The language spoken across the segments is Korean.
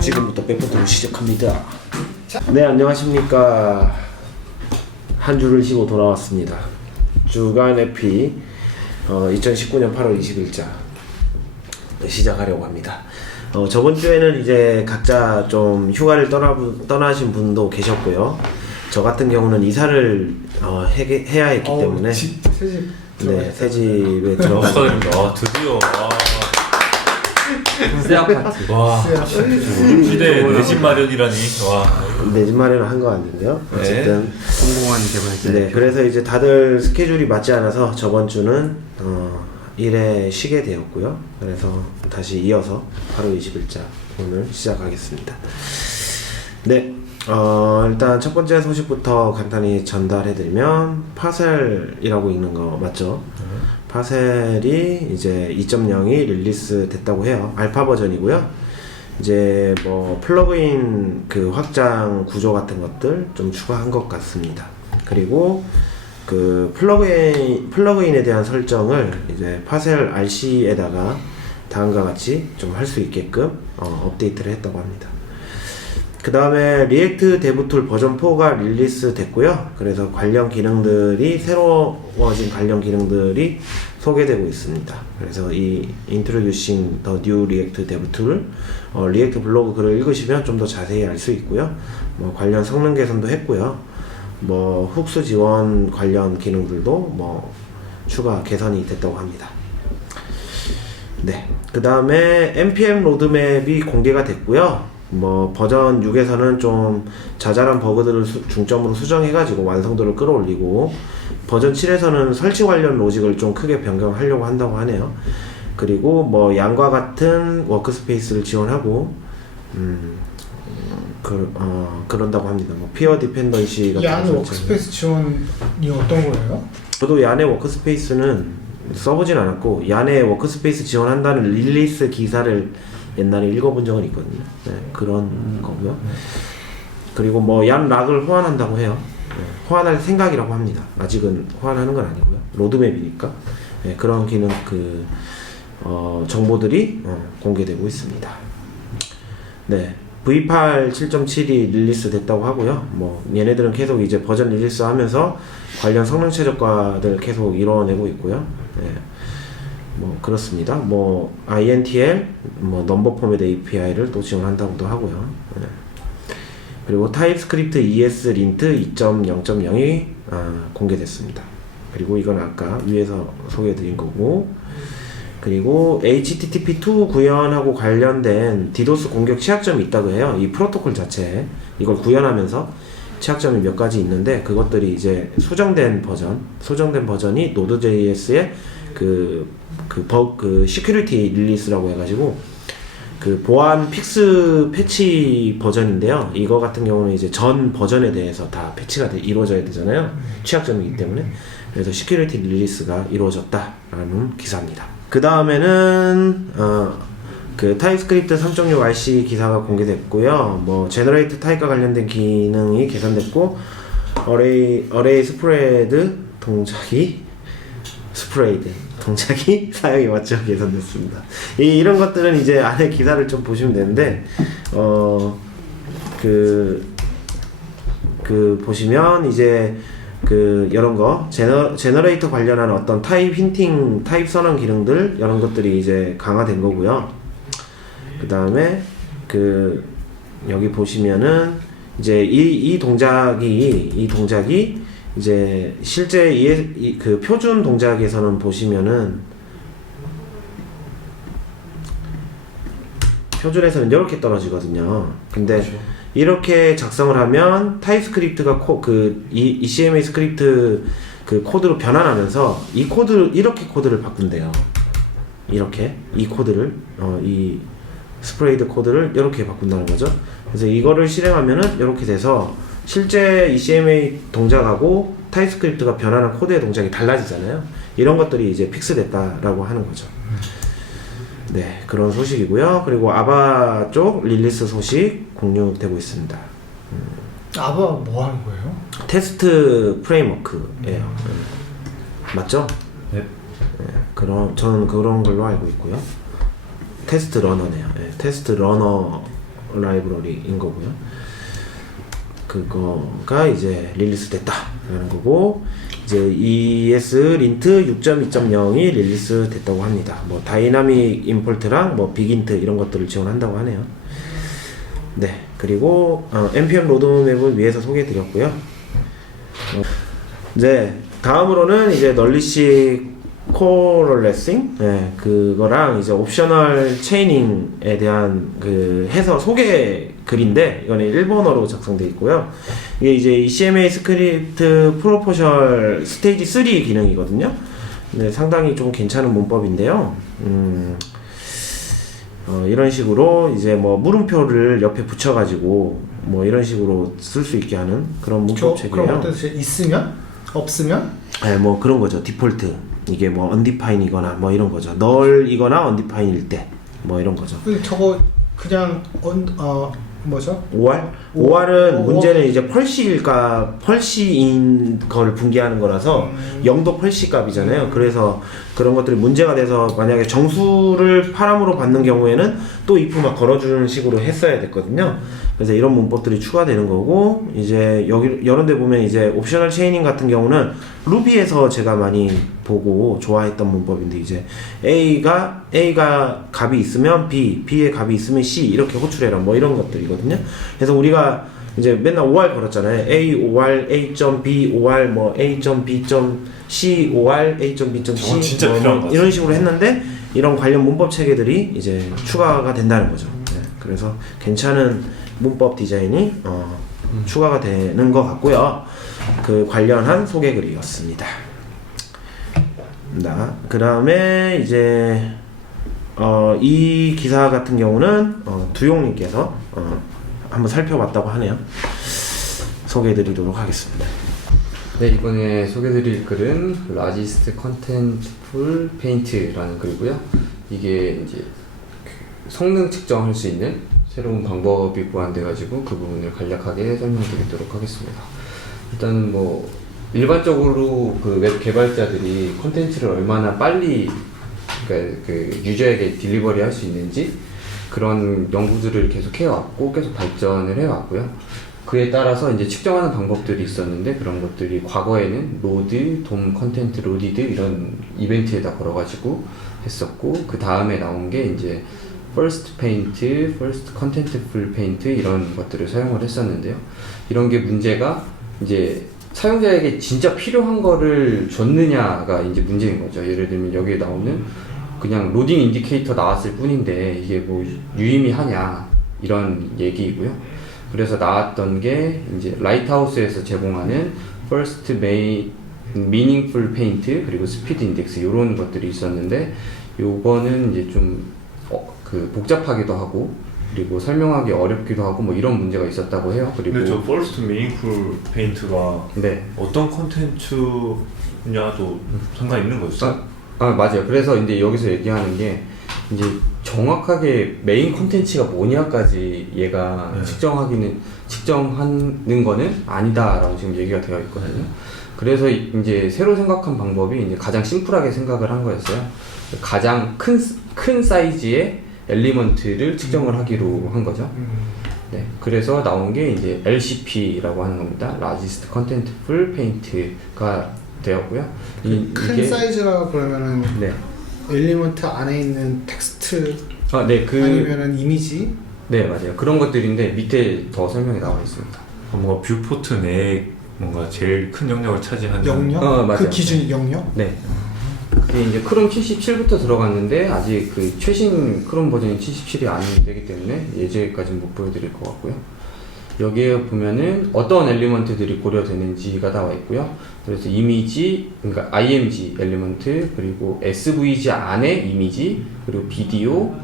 지금부터 백포트를 시작합니다. 네, 안녕하십니까. 한 주를 쉬고 돌아왔습니다. 주간 에피 2019년 8월 20일자 시작하려고 합니다. 저번 주에는 이제 각자 좀 휴가를 떠나신 분도 계셨고요. 저 같은 경우는 이사를 해야 했기 때문에 새 집에 들어갔습니다. 드디어 새 아파트. 와, 요즘 시대에 내 집 마련이라니. 와, 내 집 마련을 한 거 아닌데요. 어쨌든 성공한 개발자. 네, 그래서 이제 다들 스케줄이 맞지 않아서 저번 주는 일에 쉬게 되었고요. 그래서 다시 이어서 8월 20일자 오늘 시작하겠습니다. 네, 일단 첫 번째 소식부터 간단히 전달해드리면 파셀이라고 읽는 거 맞죠? 파셀이 이제 2.0이 릴리스 됐다고 해요. 알파 버전이고요. 이제 뭐 플러그인 그 확장 구조 같은 것들 좀 추가한 것 같습니다. 그리고 그 플러그인에 대한 설정을 이제 파셀 RC에다가 다음과 같이 좀 할 수 있게끔 업데이트를 했다고 합니다. 그 다음에 리액트 데브툴 버전 4가 릴리스 됐고요. 그래서 관련 기능들이 새로워진 관련 기능들이 소개되고 있습니다. 그래서 이 Introducing the New React DevTool 리액트 블로그 글을 읽으시면 좀 더 자세히 알 수 있고요. 뭐 관련 성능 개선도 했고요. 뭐 훅스 지원 관련 기능들도 뭐 추가 개선이 됐다고 합니다. 네, 그 다음에 npm 로드맵이 공개가 됐고요. 뭐 버전 6에서는 좀 자잘한 버그들을 중점으로 수정해가지고 완성도를 끌어올리고, 버전 7에서는 설치 관련 로직을 좀 크게 변경하려고 한다고 하네요. 그리고 뭐 양과 같은 워크스페이스를 지원하고 그런다고 합니다. 뭐 피어 디펜던시 같은 얀 워크스페이스 지원이 어떤 거예요? 저도 얀의 워크스페이스는 써보진 않았고, 얀의 워크스페이스 지원한다는 릴리스 기사를 옛날에 읽어본 적은 있거든요. 네, 그런 거고요. 그리고 뭐 얀 락을 호환한다고 해요. 네, 호환할 생각이라고 합니다. 아직은 호환하는 건 아니고요. 로드맵이니까. 네, 그런 기능 정보들이 공개되고 있습니다. 네, V8 7.7이 릴리스 됐다고 하고요. 뭐 얘네들은 계속 이제 버전 릴리스 하면서 관련 성능 최적화들 계속 이뤄내고 있고요. 네. 뭐 그렇습니다. 뭐 INTL, 뭐 넘버 포맷 API를 또 지원한다고도 하고요. 네. 그리고 타입스크립트 ES 린트 2.0.0이 공개됐습니다. 그리고 이건 아까 위에서 소개해드린 거고, 그리고 HTTP2 구현하고 관련된 디도스 공격 취약점이 있다고 해요. 이 프로토콜 자체에 이걸 구현하면서 취약점이 몇 가지 있는데, 그것들이 이제 수정된 버전이 노드.js의 시큐리티 릴리스라고 해가지고 그 보안 픽스 패치 버전인데요. 이거 같은 경우는 이제 전 버전에 대해서 다 패치가 이루어져야 되잖아요. 취약점이기 때문에. 그래서 시큐리티 릴리스가 이루어졌다라는 기사입니다. 그 다음에는 그 타입스크립트 3.6 RC 기사가 공개됐고요. 뭐 제너레이트 타입과 관련된 기능이 개선됐고, 어레이 스프레드 동작이 사용이 맞죠 개선됐습니다. 이런 것들은 이제 안에 기사를 좀 보시면 되는데, 보시면 이제 이런 거 제너레이터 관련한 어떤 타입 힌팅, 타입 선언 기능들, 이런 것들이 이제 강화된 거고요. 그 다음에 여기 보시면은 이제 이 동작이 이제 실제 그 표준 동작에서는 보시면은 표준에서는 이렇게 떨어지거든요. 근데 그렇죠. 이렇게 작성을 하면 타입스크립트가 ECMA 스크립트 그 코드로 변환하면서 이렇게 코드를 바꾼대요. 이렇게 이 코드를 이 스프레이드 코드를 이렇게 바꾼다는 거죠. 그래서 이거를 실행하면은 이렇게 돼서 실제 ECMA 동작하고 타입스크립트가 변하는 코드의 동작이 달라지잖아요. 이런 것들이 이제 픽스됐다라고 하는 거죠. 네, 그런 소식이고요. 그리고 아바 쪽 릴리스 소식 공유되고 있습니다. 아바 뭐 하는 거예요? 테스트 프레임워크예요. 맞죠? 네. 저는 그런 걸로 알고 있고요. 테스트 러너네요. 예, 테스트 러너 라이브러리인 거고요. 그거가 이제 릴리스 됐다라는 거고, 이제 ES 린트 6.2.0이 릴리스 됐다고 합니다. 뭐 다이나믹 임포트랑 뭐 빅인트 이런 것들을 지원한다고 하네요. 네, 그리고 npm 로드맵을 위해서 소개해드렸고요. 이제 다음으로는 이제 널리시 코럴레싱, 네, 그거랑 이제 옵셔널 체이닝에 대한 그 해서 소개 글인데, 이거는 일본어로 작성되어 있고요. 이게 이제 ECMA 스크립트 프로포셜 스테이지 3 기능이거든요. 네, 상당히 좀 괜찮은 문법인데요. 이런 식으로 이제 뭐 물음표를 옆에 붙여가지고 뭐 이런 식으로 쓸 수 있게 하는 그런 문법 체계예요. 그럼 어떤 뜻이 있으면? 없으면? 네, 뭐 그런 거죠. 디폴트. 이게 뭐 undefined이거나 뭐 이런 거죠. null이거나 undefined일 때 뭐 이런 거죠. 저거 그냥 뭐죠? OR? OR은 문제는 이제 펄시일까 펄시인 거를 분기하는 거라서 0도 펄시 값이잖아요. 그래서 그런 것들이 문제가 돼서 만약에 정수를 파람으로 받는 경우에는 또 if 막 걸어주는 식으로 했어야 됐거든요. 그래서 이런 문법들이 추가되는 거고, 이제 여기 이런 데 보면 이제 옵셔널 체이닝 같은 경우는 루비에서 제가 많이 보고 좋아했던 문법인데, 이제 A가 값이 있으면 B, B의 값이 있으면 C 이렇게 호출해라 뭐 이런 것들이거든요. 그래서 우리가 이제 맨날 OR 걸었잖아요. A OR, A.B OR, 뭐 A.B.C OR, A.B.C 저건 진짜 뭐 필요한 것 이런 식으로 했는데, 이런 관련 문법 체계들이 이제 추가가 된다는 거죠. 네, 그래서 괜찮은 문법 디자인이 추가가 되는 것 같고요. 그 관련한 소개글이었습니다. 그 다음에 이제 이 기사 같은 경우는 두용님께서 한번 살펴봤다고 하네요. 소개해드리도록 하겠습니다. 네, 이번에 소개드릴 글은 라지스트 컨텐트풀 페인트라는 글이고요. 이게 이제 성능 측정할 수 있는 새로운 방법이 보완돼가지고 그 부분을 간략하게 설명드리도록 하겠습니다. 일단 뭐 일반적으로 그 웹 개발자들이 컨텐츠를 얼마나 빨리 그러니까 그 유저에게 딜리버리 할 수 있는지 그런 연구들을 계속 해왔고 계속 발전을 해왔고요. 그에 따라서 이제 측정하는 방법들이 있었는데, 그런 것들이 과거에는 로드, 돔 컨텐트 로디드 이런 이벤트에다 걸어가지고 했었고, 그 다음에 나온 게 이제 first paint, first contentful paint 이런 것들을 사용을 했었는데요. 이런 게 문제가 이제 사용자에게 진짜 필요한 거를 줬느냐가 이제 문제인 거죠. 예를 들면 여기에 나오는 그냥 로딩 인디케이터 나왔을 뿐인데 이게 뭐 유의미하냐 이런 얘기이고요. 그래서 나왔던 게 이제 라이트하우스에서 제공하는 first meaningful paint 그리고 speed index 이런 것들이 있었는데, 요거는 이제 좀 그 복잡하기도 하고 그리고 설명하기 어렵기도 하고 뭐 이런 문제가 있었다고 해요. 그리고 근데 저 First Meaningful Paint가 네. 어떤 콘텐츠냐도 상관이 있는 거였어요? 맞아요. 그래서 이제 여기서 얘기하는 게 이제 정확하게 메인 콘텐츠가 뭐냐까지 얘가 네. 측정하는 거는 아니다라고 지금 얘기가 되어 있거든요. 그래서 이제 새로 생각한 방법이 이제 가장 심플하게 생각을 한 거였어요. 가장 큰 사이즈의 엘리먼트를 측정을 하기로 한 거죠. 네, 그래서 나온 게 이제 LCP라고 하는 겁니다. Largest Contentful Paint가 되었고요. 큰 이게 사이즈라 그러면은 네. 엘리먼트 안에 있는 텍스트 네, 아니면은 이미지? 네, 맞아요. 그런 것들인데 밑에 더 설명이 나와 있습니다. 뭔가 뷰포트 내에 뭔가 제일 큰 영역을 차지하는 영역? 맞아요. 그 기준이 영역? 네. 그게 이제 크롬 77부터 들어갔는데 아직 그 최신 크롬 버전이 77이 안 되기 때문에 예제까지는 못 보여드릴 것 같고요. 여기에 보면은 어떤 엘리먼트들이 고려되는지가 나와 있고요. 그래서 이미지, 그러니까 img 엘리먼트, 그리고 svg 안에 이미지, 그리고 비디오,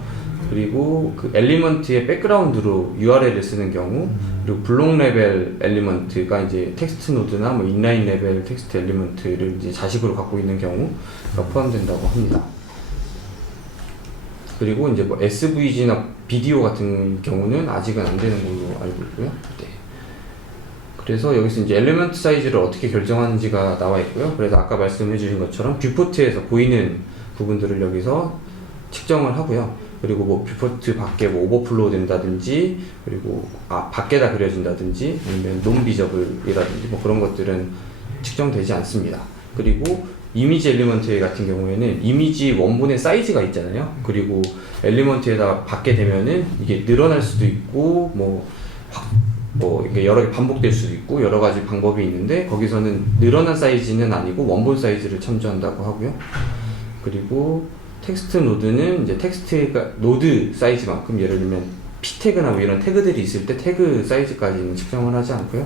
그리고 그 엘리먼트의 백그라운드로 URL을 쓰는 경우, 그리고 블록 레벨 엘리먼트가 이제 텍스트 노드나 뭐 인라인 레벨 텍스트 엘리먼트를 이제 자식으로 갖고 있는 경우가 포함된다고 합니다. 그리고 이제 뭐 SVG나 비디오 같은 경우는 아직은 안 되는 걸로 알고 있고요. 네. 그래서 여기서 이제 엘리먼트 사이즈를 어떻게 결정하는지가 나와 있고요. 그래서 아까 말씀해 주신 것처럼 뷰포트에서 보이는 부분들을 여기서 측정을 하고요. 그리고 뭐 뷰포트 밖에 뭐 오버플로우 된다든지, 그리고 밖에다 그려진다든지, 아니면 논비저블이라든지 뭐 그런 것들은 측정되지 않습니다. 그리고 이미지 엘리먼트 같은 경우에는 이미지 원본의 사이즈가 있잖아요. 그리고 엘리먼트에다 받게 되면은 이게 늘어날 수도 있고 뭐 이게 여러 개 반복될 수도 있고 여러 가지 방법이 있는데, 거기서는 늘어난 사이즈는 아니고 원본 사이즈를 참조한다고 하고요. 그리고 텍스트 노드는 이제 텍스트가 노드 사이즈만큼, 예를 들면 p 태그나 뭐 이런 태그들이 있을 때 태그 사이즈까지는 측정을 하지 않고요.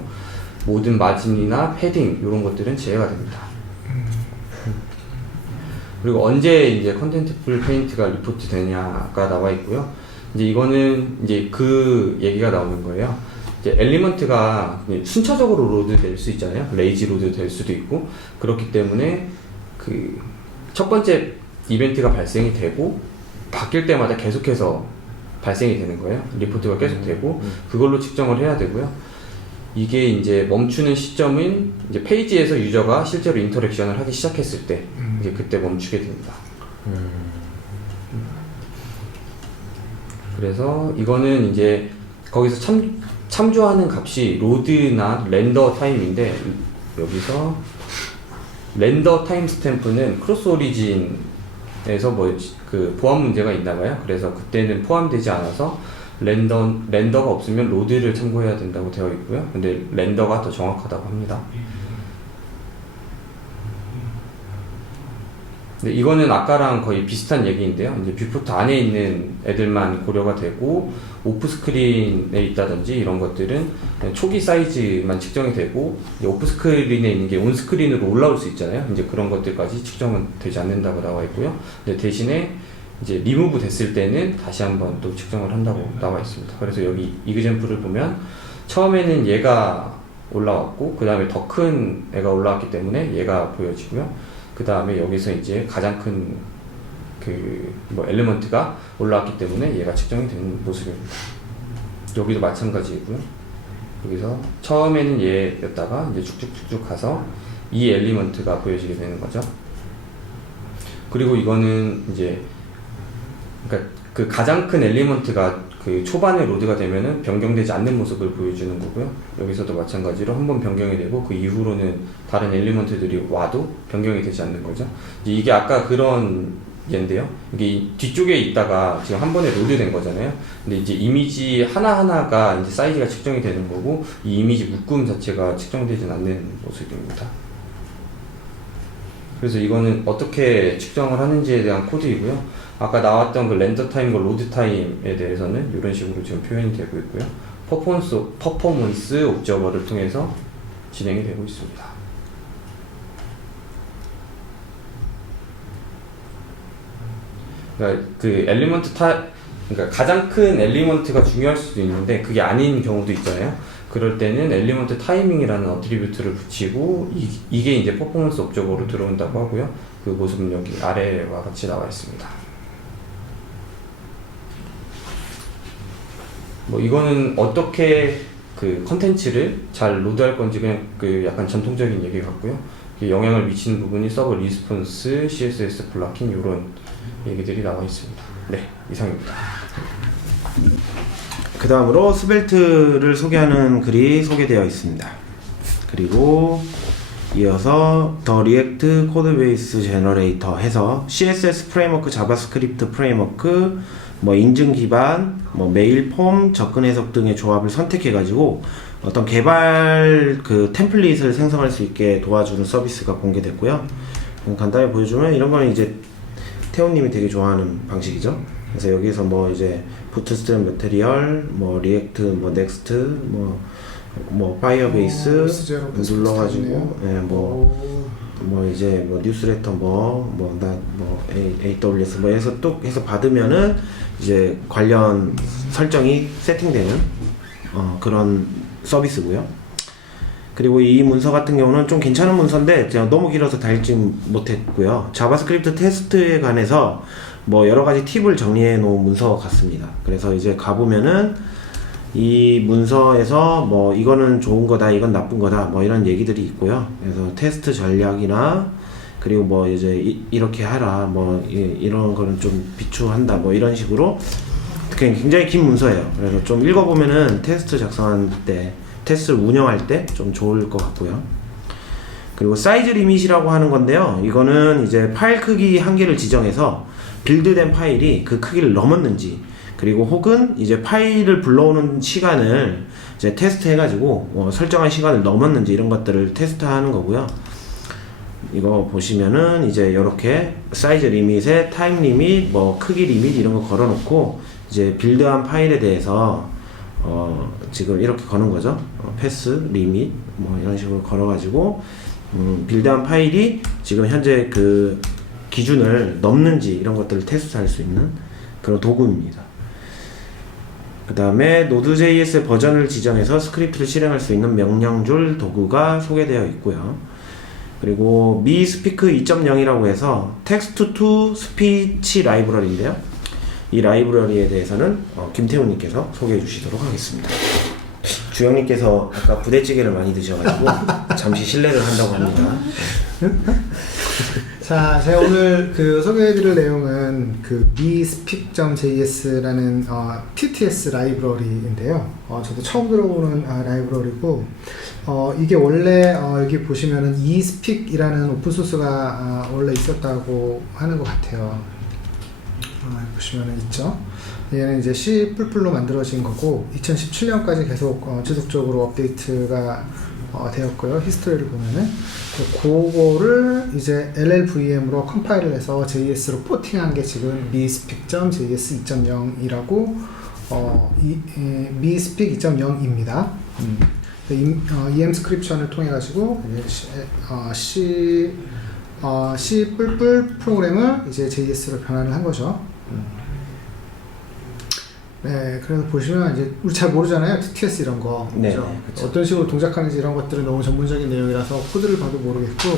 모든 마진이나 패딩 이런 것들은 제외가 됩니다. 그리고 언제 이제 컨텐츠풀 페인트가 리포트 되냐가 나와 있고요. 이제 이거는 이제 그 얘기가 나오는 거예요. 이제 엘리먼트가 순차적으로 로드 될 수 있잖아요. 레이지 로드 될 수도 있고, 그렇기 때문에 그 첫 번째 이벤트가 발생이 되고 바뀔 때마다 계속해서 발생이 되는 거예요. 리포트가 계속 되고 그걸로 측정을 해야 되고요. 이게 이제 멈추는 시점은 이제 페이지에서 유저가 실제로 인터랙션을 하기 시작했을 때 이제 그때 멈추게 됩니다. 그래서 이거는 이제 거기서 참조하는 값이 로드나 렌더 타임인데, 여기서 렌더 타임 스탬프는 크로스 오리진에서 뭐 그 보안 문제가 있나봐요. 그래서 그때는 포함되지 않아서 렌더가 없으면 로드를 참고해야 된다고 되어 있고요. 근데 렌더가 더 정확하다고 합니다. 근데 이거는 아까랑 거의 비슷한 얘기인데요. 이제 뷰포트 안에 있는 애들만 고려가 되고, 오프 스크린에 있다든지 이런 것들은 그냥 초기 사이즈만 측정이 되고, 오프 스크린에 있는 게 온 스크린으로 올라올 수 있잖아요. 이제 그런 것들까지 측정은 되지 않는다고 나와 있고요. 근데 대신에 이제 리무브 됐을 때는 다시 한번 또 측정을 한다고 나와 있습니다. 그래서 여기 이그젠플을 보면 처음에는 얘가 올라왔고, 그 다음에 더 큰 애가 올라왔기 때문에 얘가 보여지고요. 그 다음에 여기서 이제 가장 큰 뭐 엘리먼트가 올라왔기 때문에 얘가 측정이 되는 모습입니다. 여기도 마찬가지이고요. 여기서 처음에는 얘였다가 이제 쭉쭉쭉쭉 가서 이 엘리먼트가 보여지게 되는 거죠. 그리고 이거는 이제 그러니까 그 가장 큰 엘리먼트가 그 초반에 로드가 되면은 변경되지 않는 모습을 보여주는 거고요. 여기서도 마찬가지로 한번 변경이 되고 그 이후로는 다른 엘리먼트들이 와도 변경이 되지 않는 거죠. 이게 아까 그런 얘인데요. 이게 뒤쪽에 있다가 지금 한 번에 로드된 거잖아요. 근데 이제 이미지 하나하나가 이제 사이즈가 측정이 되는 거고, 이 이미지 묶음 자체가 측정되진 않는 모습입니다. 그래서 이거는 어떻게 측정을 하는지에 대한 코드이고요. 아까 나왔던 그 렌더 타임과 로드 타임에 대해서는 이런 식으로 지금 표현이 되고 있고요. 퍼포먼스 옵저버를 통해서 진행이 되고 있습니다. 그러니까 그 엘리먼트 그러니까 가장 큰 엘리먼트가 중요할 수도 있는데 그게 아닌 경우도 있잖아요. 그럴 때는 엘리먼트 타이밍이라는 어트리뷰트를 붙이고 이게 이제 퍼포먼스 옵저버로 들어온다고 하고요. 그 모습은 여기 아래와 같이 나와 있습니다. 뭐 이거는 어떻게 그 컨텐츠를 잘 로드할 건지 그냥 그 약간 전통적인 얘기 같고요. 영향을 미치는 부분이 서버 리스폰스, CSS 블락킹 이런 얘기들이 나와 있습니다. 네, 이상입니다. 그 다음으로 스벨트를 소개하는 글이 소개되어 있습니다. 그리고 이어서 더 리액트 코드베이스 제너레이터 해서 CSS 프레임워크, 자바스크립트 프레임워크, 뭐 인증 기반, 뭐 메일 폼, 접근 해석 등의 조합을 선택해 가지고 어떤 개발 그 템플릿을 생성할 수 있게 도와주는 서비스가 공개됐고요. 간단히 보여주면 이런 거는 이제 태호님이 되게 좋아하는 방식이죠. 그래서 여기서 뭐 이제 부트스트랩 매테리얼, 뭐 리액트, 뭐 넥스트, 뭐 파이어베이스 눌러가지고, 예, 뭐 이제 뭐 뉴스레터 AWS 뭐 해서 또 해서 받으면은 이제 관련 설정이 세팅되는 그런 서비스고요. 그리고 이 문서 같은 경우는 좀 괜찮은 문서인데 제가 너무 길어서 다 읽지 못했고요. 자바스크립트 테스트에 관해서 뭐 여러 가지 팁을 정리해 놓은 문서 같습니다. 그래서 이제 가보면은 이 문서에서 뭐 이거는 좋은 거다, 이건 나쁜 거다, 뭐 이런 얘기들이 있고요. 그래서 테스트 전략이나 그리고 뭐 이제 이렇게 하라 뭐 이런 거는 좀 비추한다 뭐 이런 식으로 굉장히 긴 문서예요. 그래서 좀 읽어보면은 테스트 작성할 때, 테스트를 운영할 때 좀 좋을 것 같고요. 그리고 사이즈 리밋이라고 하는 건데요. 이거는 이제 파일 크기 한계를 지정해서 빌드된 파일이 그 크기를 넘었는지, 그리고 혹은 이제 파일을 불러오는 시간을 이제 테스트 해가지고 설정한 시간을 넘었는지 이런 것들을 테스트하는 거고요. 이거 보시면은 이제 이렇게 사이즈 리밋에 타임 리밋, 뭐 크기 리밋 이런 거 걸어놓고 이제 빌드한 파일에 대해서 지금 이렇게 거는 거죠. 패스 리밋 뭐 이런 식으로 걸어가지고 빌드한 파일이 지금 현재 그 기준을 넘는지 이런 것들을 테스트할 수 있는 그런 도구입니다. 그 다음에 Node.js의 버전을 지정해서 스크립트를 실행할 수 있는 명령줄 도구가 소개되어 있고요. 그리고 미스피크 2.0이라고 해서 텍스트 투 스피치 라이브러리인데요. 이 라이브러리에 대해서는 김태훈님께서 소개해 주시도록 하겠습니다. 주영님께서 아까 부대찌개를 많이 드셔가지고 잠시 실례를 한다고 합니다. 자, 제가 오늘 그 소개해드릴 내용은 그 bespeak.js라는 TTS 라이브러리인데요. 저도 처음 들어보는 라이브러리고, 이게 원래 여기 보시면은 eSpeak이라는 오픈소스가 원래 있었다고 하는 것 같아요. 보시면은 있죠. 얘는 이제 C++로 만들어진 거고 2017년까지 계속 지속적으로 업데이트가 되었고요. 히스토리를 보면은 그거를 이제 LLVM으로 컴파일을 해서 JS로 포팅한 게 지금 bespeak.js 2.0이라고 bespeak 2.0입니다. em스크립션을 통해 가지고 C 프로그램을 이제 JS로 변환을 한 거죠. 네, 그래서 보시면 이제 우리 잘 모르잖아요, TTS 이런 거. 네, 그렇죠? 그쵸. 어떤 식으로 동작하는지 이런 것들은 너무 전문적인 내용이라서 코드를 봐도 모르겠고,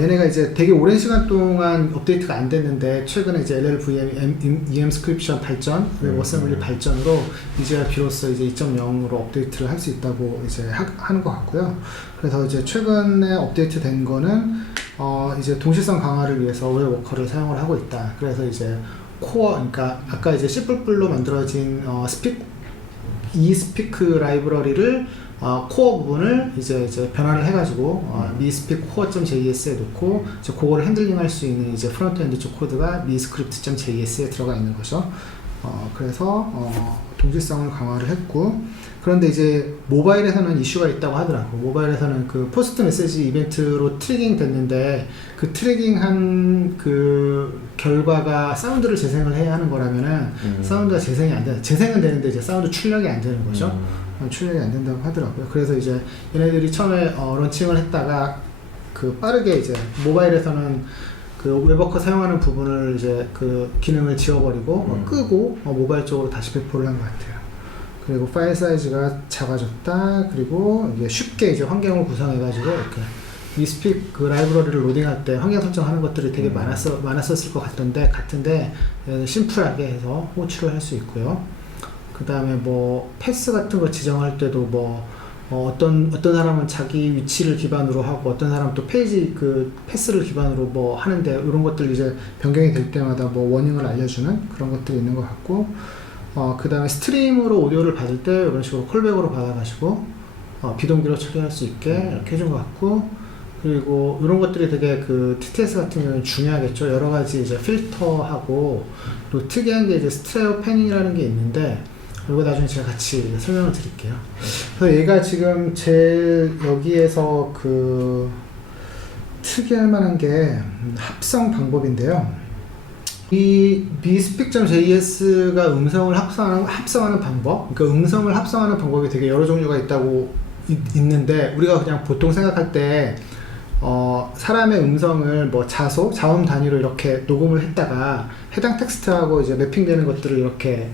얘네가 이제 되게 오랜 시간 동안 업데이트가 안 됐는데 최근에 이제 LLVM, em스크립션 발전, 웹어셈블리 발전으로 이제야 비로소 이제 2.0으로 업데이트를 할 수 있다고 이제 하는 것 같고요. 그래서 이제 최근에 업데이트된 거는 이제 동시성 강화를 위해서 웹워커를 사용을 하고 있다. 그래서 이제 코어, 그러니까 아까 이제 C++로 만들어진 eSpeak 라이브러리를 코어 부분을 이제 변환을 해가지고 eSpeak core.js에 놓고 이제 그거를 핸들링할 수 있는 이제 프론트엔드 쪽 코드가 eScript.js에 들어가 있는 거죠. 그래서 동시성을 강화를 했고, 그런데 이제 모바일에서는 이슈가 있다고 하더라고. 모바일에서는 그 포스트 메시지 이벤트로 트래깅 됐는데 그 트래깅한 그 결과가 사운드를 재생을 해야 하는 거라면은 사운드가 재생이 안 돼. 재생은 되는데 이제 사운드 출력이 안 되는 거죠. 출력이 안 된다고 하더라고요. 그래서 이제 얘네들이 처음에 런칭을 했다가 그 빠르게 이제 모바일에서는 그 웹워커 사용하는 부분을 이제 그 기능을 지워버리고 끄고 모바일 쪽으로 다시 배포를 한 것 같아요. 그리고 파일 사이즈가 작아졌다. 그리고 이게 쉽게 이제 환경을 구성해가지고 이렇게 eSpeak 그 라이브러리를 로딩할 때 환경 설정하는 것들이 되게 많았었을 것 같은데 심플하게 해서 호출을 할 수 있고요. 그 다음에 뭐 패스 같은 거 지정할 때도 뭐 어떤 사람은 자기 위치를 기반으로 하고 어떤 사람은 또 페이지 그 패스를 기반으로 뭐 하는데 이런 것들 이제 변경이 될 때마다 뭐 워닝을 알려주는 그런 것들이 있는 것 같고, 그 다음에 스트림으로 오디오를 받을 때 이런 식으로 콜백으로 받아가지고 비동기로 처리할 수 있게 이렇게 해준 것 같고, 그리고 이런 것들이 되게 그 TTS 같은 경우는 중요하겠죠. 여러 가지 이제 필터하고, 그리고 특이한 게 이제 스테레오 패닝이라는 게 있는데 이거 나중에 제가 같이 설명을 드릴게요. 그래서 얘가 지금 제일 여기에서 그 특이할 만한 게 합성 방법인데요. 이 bespeak.js가 음성을 합성하는 방법, 그러니까 음성을 합성하는 방법이 되게 여러 종류가 있다고 있는데, 우리가 그냥 보통 생각할 때 사람의 음성을 뭐 자음 단위로 이렇게 녹음을 했다가 해당 텍스트하고 이제 매핑되는 것들을 이렇게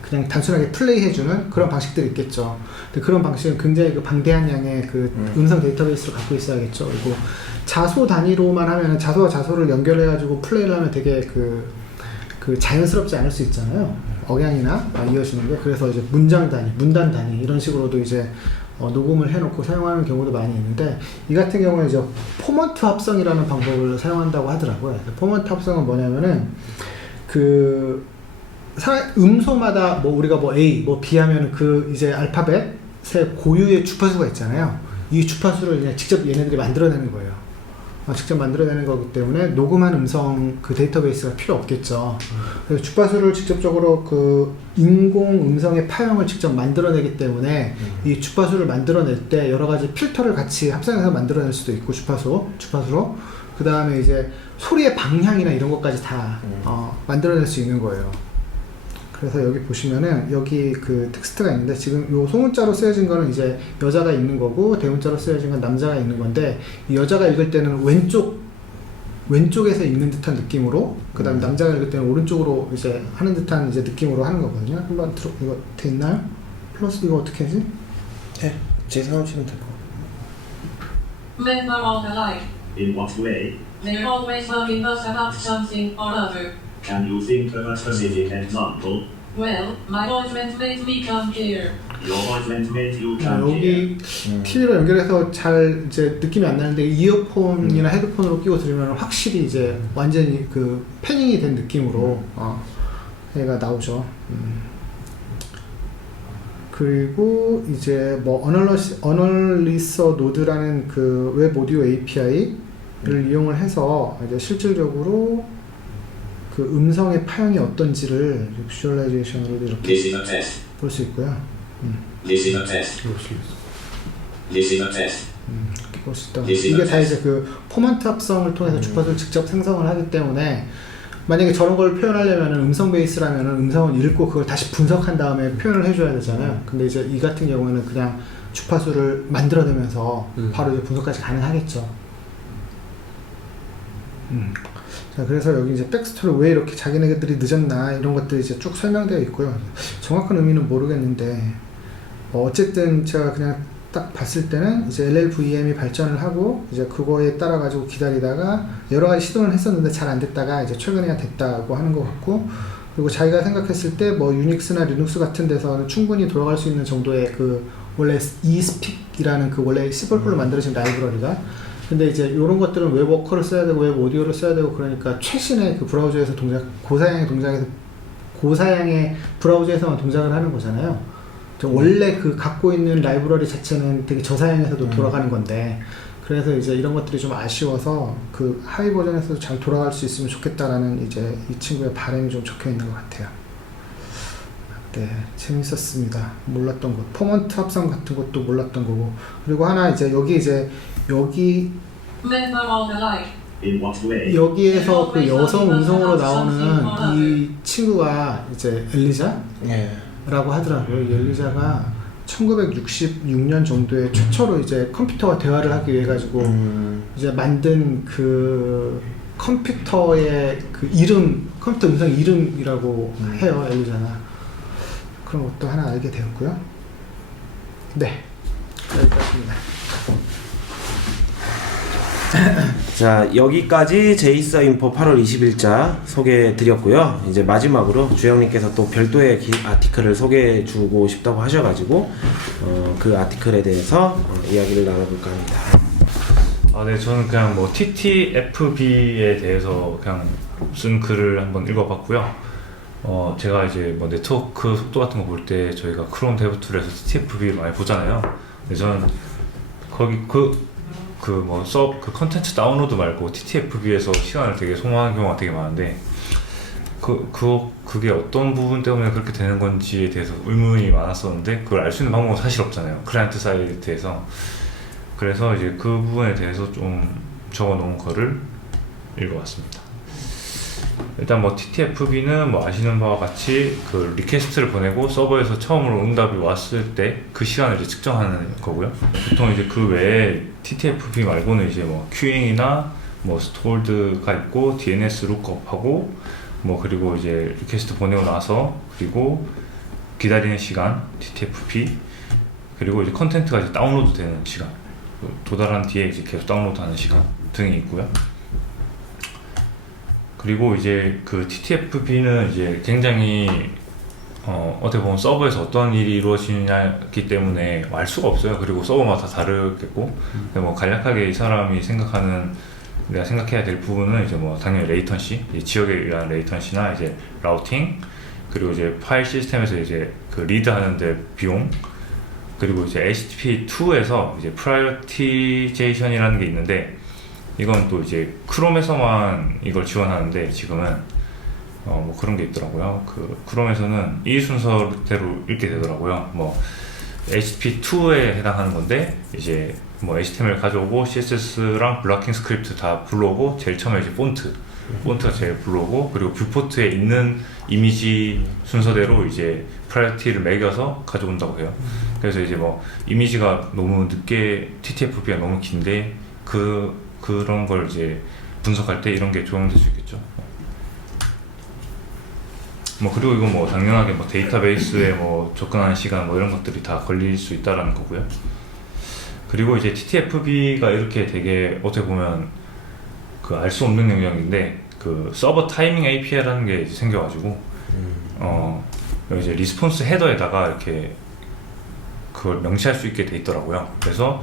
그냥 단순하게 플레이해주는 그런 방식들이 있겠죠. 근데 그런 방식은 굉장히 그 방대한 양의 그 음성 데이터베이스를 갖고 있어야겠죠. 그리고 자소 단위로만 하면은 자소와 자소를 연결해가지고 플레이를 하면 되게 그 자연스럽지 않을 수 있잖아요. 억양이나 이어지는 게. 그래서 이제 문장 단위, 문단 단위 이런 식으로도 이제 녹음을 해놓고 사용하는 경우도 많이 있는데 이 같은 경우는 이제 포먼트 합성이라는 방법을 사용한다고 하더라고요. 포먼트 합성은 뭐냐면은 그 음소마다 뭐 우리가 뭐 A, 뭐 B 하면 그 이제 알파벳의 고유의 주파수가 있잖아요. 이 주파수를 그냥 직접 얘네들이 만들어내는 거예요. 직접 만들어내는 거기 때문에 녹음한 음성 그 데이터베이스가 필요 없겠죠. 그래서 주파수를 직접적으로 그 인공 음성의 파형을 직접 만들어내기 때문에 이 주파수를 만들어낼 때 여러 가지 필터를 같이 합성해서 만들어낼 수도 있고 주파수로 그 다음에 이제 소리의 방향이나 이런 것까지 다 만들어낼 수 있는 거예요. 그래서 여기 보시면은 여기 그 텍스트가 있는데 지금 요 소문자로 쓰여진 거는 이제 여자가 읽는 거고 대문자로 쓰여진 건 남자가 읽는 건데 이 여자가 읽을 때는 왼쪽에서 읽는 듯한 느낌으로 그 다음 남자가 읽을 때는 오른쪽으로 이제 하는 듯한 이제 느낌으로 하는 거거든요. 한번 이거 돼 있나요? 플러스 이거 어떻게 하지? 네, 제 생각하시면 될 것 같아요. Men are all alike. In what way? They're always bugging us about something or other. Can you think of a specific example? Well, my boyfriend made me come here. Your boyfriend made you come 여기 here. TV로 연결해서 잘 이제 느낌이 안 나는데 이어폰이나 헤드폰으로 끼고 들으면 확실히 이제 완전히 그 패닝이 된 느낌으로 얘가 나오죠. 그리고 이제 뭐 어널리서 노드라는 그 웹 오디오 API를 이용을 해서 이제 실질적으로 그 음성의 파형이 어떤지를 비주얼라이제이션으로 이렇게 This is a test. 볼 수 있고요. This is a test. This is a test. 이렇게 볼 수 있다. 이게 다 이제 그 포먼트 합성을 통해서 주파수를 직접 생성을 하기 때문에 만약에 저런 걸 표현하려면 음성 베이스라면 음성을 읽고 그걸 다시 분석한 다음에 표현을 해줘야 되잖아요. 근데 이제 이 같은 경우에는 그냥 주파수를 만들어내면서 바로 이제 분석까지 가능하겠죠. 자, 그래서 여기 이제 백스토리 왜 이렇게 자기네들이 늦었나 이런 것들이 이제 쭉 설명되어 있고요. 정확한 의미는 모르겠는데 어쨌든 제가 그냥 딱 봤을 때는 이제 LLVM이 발전을 하고 이제 그거에 따라 가지고 기다리다가 여러 가지 시도를 했었는데 잘 안 됐다가 이제 최근에야 됐다고 하는 것 같고, 그리고 자기가 생각했을 때 뭐 유닉스나 리눅스 같은 데서는 충분히 돌아갈 수 있는 정도의 그 원래 eSpeak이라는 그 원래 C++로 만들어진 라이브러리가, 근데 이제 이런 것들은 웹 워커를 써야 되고 웹 오디오를 써야 되고 그러니까 최신의 그 브라우저에서 고사양의 브라우저에서만 동작을 하는 거잖아요. 원래 그 갖고 있는 라이브러리 자체는 되게 저사양에서도 돌아가는 건데, 그래서 이제 이런 것들이 좀 아쉬워서 그 하위 버전에서도 잘 돌아갈 수 있으면 좋겠다라는 이제 이 친구의 바람이 좀 적혀 있는 것 같아요. 네, 재밌었습니다. 몰랐던 것, 포먼트 합성 같은 것도 몰랐던 거고, 그리고 하나 이제 여기 Men are all alike. In what way? 여기에서 그 여성 음성으로 나오는 이 친구가 이제 엘리자? 예. 라고 하더라고요. 이 엘리자가 1966년 정도에 최초로 이제 컴퓨터와 대화를 하기 위해 가지고 이제 만든 그 컴퓨터의 그 이름, 컴퓨터 음성 이름이라고 해요, 엘리자가. 그런 것도 하나 알게 되었고요. 네, 여기까지입니다. 자, 여기까지 제이서 인포 8월 20일자 소개해 드렸고요. 이제 마지막으로 주영님께서 또 별도의 아티클을 소개해 주고 싶다고 하셔가지고 그 아티클에 대해서 이야기를 나눠볼까 합니다. 네, 저는 그냥 뭐 TTFB에 대해서 그냥 쓴 글을 한번 읽어봤고요. 제가 이제 뭐 네트워크 속도 같은 거 볼 때 저희가 크롬 데브 툴에서 TTFB를 많이 보잖아요. 근데 저는 거기 그 컨텐츠 다운로드 말고 TTFB에서 시간을 되게 소모하는 경우가 되게 많은데, 그게 어떤 부분 때문에 그렇게 되는 건지에 대해서 의문이 많았었는데, 그걸 알 수 있는 방법은 사실 없잖아요, 클라이언트 사이트에서. 그래서 이제 그 부분에 대해서 좀 적어 놓은 거를 읽어봤습니다. 일단 뭐 TTFB는 뭐 아시는 바와 같이 그 리퀘스트를 보내고 서버에서 처음으로 응답이 왔을 때 그 시간을 이제 측정하는 거고요. 보통 이제 그 외에 TTFB 말고는 이제 뭐 큐잉이나 뭐 스토어드가 있고 DNS 룩업하고 뭐 그리고 이제 리퀘스트 보내고 나서 그리고 기다리는 시간 TTFP, 그리고 이제 컨텐츠가 이제 다운로드 되는 시간, 도달한 뒤에 이제 계속 다운로드하는 시간 등이 있고요. 그리고 이제 그 TTFB는 이제 굉장히 어떻게 보면 서버에서 어떤 일이 이루어지냐기 때문에 알 수가 없어요. 그리고 서버마다 다 다르겠고, 근데 뭐 간략하게 이 사람이 생각하는 내가 생각해야 될 부분은 이제 뭐 당연히 레이턴시, 지역에 의한 레이턴시나 이제 라우팅, 그리고 이제 파일 시스템에서 이제 그 리드하는데 비용, 그리고 이제 HTTP2에서 이제 프라이어티제이션이라는 게 있는데 이건 또 이제 크롬에서만 이걸 지원하는데 지금은 뭐 그런 게 있더라고요. 그 크롬에서는 이 순서대로 읽게 되더라고요. 뭐 HTTP2에 해당하는 건데 이제 뭐 HTML 가져오고 CSS랑 블로킹 스크립트 다 불러오고 제일 처음에 이제 폰트가 제일 불러오고 그리고 뷰포트에 있는 이미지 순서대로 이제 프라이어티를 매겨서 가져온다고 해요. 그래서 이제 뭐 이미지가 너무 늦게 TTFB가 너무 긴데 그런 걸 이제 분석할 때 이런 게 적용될 수 있겠죠. 뭐 그리고 이건 뭐 당연하게 뭐 데이터베이스에 뭐 접근하는 시간 뭐 이런 것들이 다 걸릴 수 있다라는 거고요. 그리고 이제 TTFB가 이렇게 되게 어떻게 보면 그 알 수 없는 영역인데 그 서버 타이밍 API라는 게 이제 생겨가지고 여기 이제 리스폰스 헤더에다가 이렇게 그걸 명시할 수 있게 돼 있더라고요. 그래서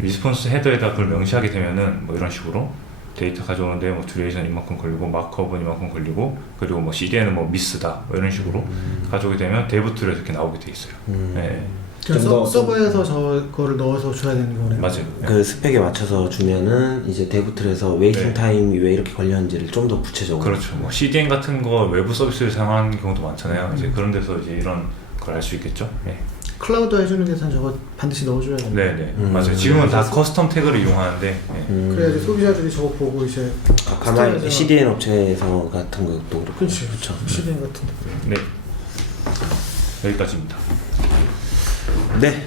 리스폰스 헤더에다 그걸 명시하게 되면은 뭐 이런 식으로 데이터 가져오는데 뭐 듀레이션 이만큼 걸리고 마크업은 이만큼 걸리고 그리고 뭐 CDN은 뭐 미스다 뭐 이런 식으로 가져오게 되면 데브툴에서 이렇게 나오게 돼 있어요. 네. 그래서 서버에서 저거를 넣어서 줘야 되는 거네요. 맞아요. 그 스펙에 맞춰서 주면은 이제 데브툴에서 웨이팅 타임이 왜 이렇게 걸렸는지를 좀 더 구체적으로. 그렇죠. 뭐 CDN 같은 거 외부 서비스를 사용하는 경우도 많잖아요. 이제 그런 데서 이제 이런 걸 알 수 있겠죠. 네. 클라우드 해주는 데서는 저거 반드시 넣어줘야 돼요. 네, 맞아요. 지금은 다 커스텀 태그를 이용하는데. 네. 그래야지 소비자들이 저거 보고 이제 가만히 스토어에서- CDN 업체에서 같은 것도 그렇고. 그렇지, 그렇죠. CDN 같은 데. 네. 여기까지입니다. 네.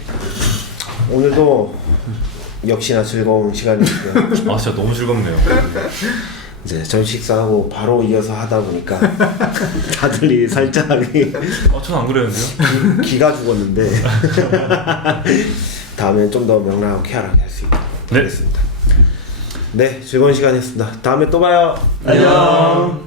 오늘도 역시나 즐거운 시간이었고요. 아, 진짜 너무 즐겁네요. 이제 점심 식사하고 바로 이어서 하다 보니까 다들 살짝 저는 안 그랬는데요. 기가 죽었는데 다음엔 좀 더 명랑하고 쾌활하게 할 수 있도록 네. 하겠습니다. 네, 즐거운 시간이었습니다. 다음에 또 봐요. 안녕.